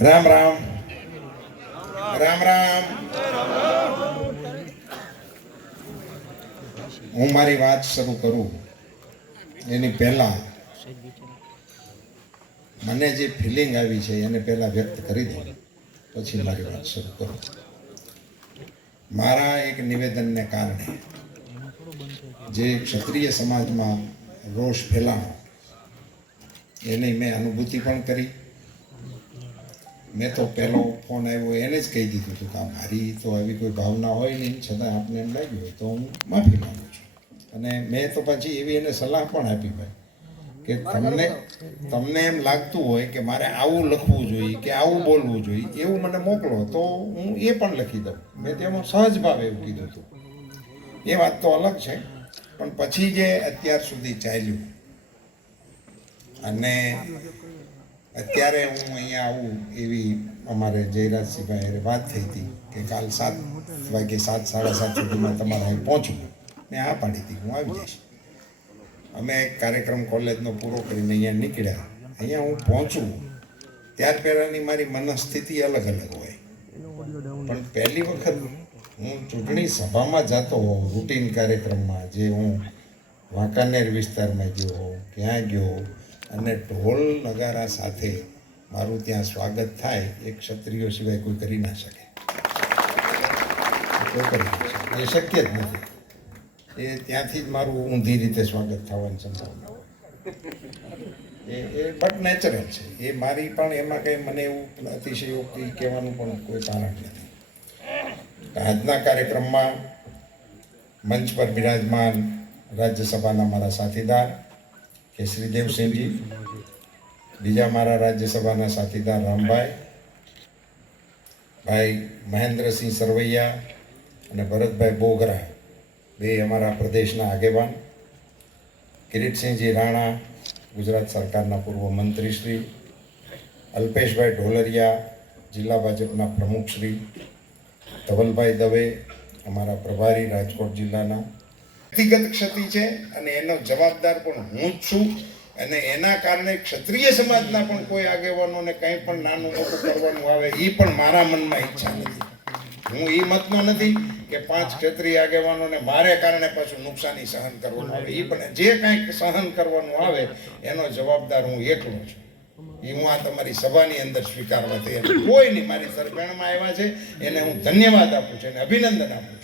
રામ રામ રામ રામ. હું મારી વાત શરૂ કરું એની પહેલા મને જે ફિલિંગ આવી છે એને પહેલા વ્યક્ત કરી દઉં, પછી મારી વાત શરૂ કરું. મારા એક નિવેદનને કારણે જે ક્ષત્રિય સમાજમાં રોષ ફેલાણો એની મેં અનુભૂતિ પણ કરી. મેં તો પહેલો ફોન આવ્યો એને જ કહી દીધું હતું કે મારી તો આવી કોઈ ભાવના હોય નહીં, છતાં આપને એમ લાગ્યું હોય તો હું માફી માંગુ છું. અને મેં તો પછી એવી એને સલાહ પણ આપી ભાઈ કે તમને એમ લાગતું હોય કે મારે આવું લખવું જોઈએ કે આવું બોલવું જોઈએ, એવું મને મોકલો તો હું એ પણ લખી દઉં. મેં તેમાં સહજ ભાવે એવું કીધું હતું. એ વાત તો અલગ છે, પણ પછી જે અત્યાર સુધી ચાલ્યું અને અત્યારે હું અહીંયા આવું એવી અમારે જયરાજસિંહભાઈ વાત થઈ હતી કે કાલ 7 વાગે 7:30 સુધીમાં તમારે અહીં પહોંચવું. મેં આ પાડી હતી, હું આવી જઈશ. અમે એક કાર્યક્રમ કોલેજનો પૂરો કરીને અહીંયા નીકળ્યા. અહીંયા હું પહોંચું ત્યાર પહેલાંની મારી મનસ્થિતિ અલગ અલગ હોય, પણ પહેલી વખત હું ચૂંટણી સભામાં જતો હોઉં રૂટીન કાર્યક્રમમાં, જે હું વાંકાનેર વિસ્તારમાં ગયો હોઉં ત્યાં ગયો અને ઢોલ નગારા સાથે મારું ત્યાં સ્વાગત થાય એ ક્ષત્રિયો સિવાય કોઈ કરી ના શકે. કોઈ કરી ના શકે, એ શક્ય જ નથી. એ ત્યાંથી જ મારું ઊંધી રીતે સ્વાગત થવાની સંભાવના હોય. એ બટ નેચરલ છે. એ મારી પણ એમાં કંઈ મને એવું અતિશયોક્તિ કહેવાનું પણ કોઈ કારણ નથી. આજના કાર્યક્રમમાં મંચ પર બિરાજમાન રાજ્યસભાના મારા સાથીદાર કેસરી દેવસિંહજી, બીજા મારા રાજ્યસભાના સાથીદાર રામભાઈ, ભાઈ મહેન્દ્રસિંહ સરવૈયા અને ભરતભાઈ બોગરા, બે અમારા પ્રદેશના આગેવાન, કિરીટસિંહજી રાણા, ગુજરાત સરકારના પૂર્વ મંત્રીશ્રી, અલ્પેશભાઈ ઢોલરિયા, જિલ્લા ભાજપના પ્રમુખશ્રી, ધવલભાઈ દવે, અમારા પ્રભારી રાજકોટ જિલ્લાના. વ્યક્તિગત ક્ષતિ છે અને એનો જવાબદાર પણ હું જ છું. અને એના કારણે ક્ષત્રિય સમાજના પણ કોઈ આગેવાનોને કંઈ પણ નાનું મોટું કરવાનું આવે એ પણ મારા મનમાં ઈચ્છા નથી. હું એ મતનો નથી કે 5 ક્ષત્રિય આગેવાનોને મારે કારણે પાછું નુકસાની સહન કરવાનું આવે. એ પણ જે કાંઈક સહન કરવાનું આવે એનો જવાબદાર હું એકલો છું. એ હું આ તમારી સભાની અંદર સ્વીકારવા તૈયાર છું. કોઈ નહીં, મારી સરકારમાં આવ્યા છે એને હું ધન્યવાદ આપું છું અને અભિનંદન આપું છું.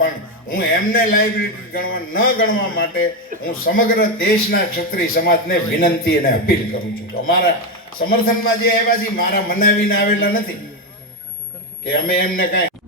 પણ હું એમને લાયબિલિટી ગણવા માટે હું સમગ્ર દેશના ક્ષત્રિય સમાજને વિનંતી અને અપીલ કરું છું. અમારા સમર્થનમાં જે આવ્યા છે મારા મનાવીને આવેલા નથી કે અમે એમને કાંઈ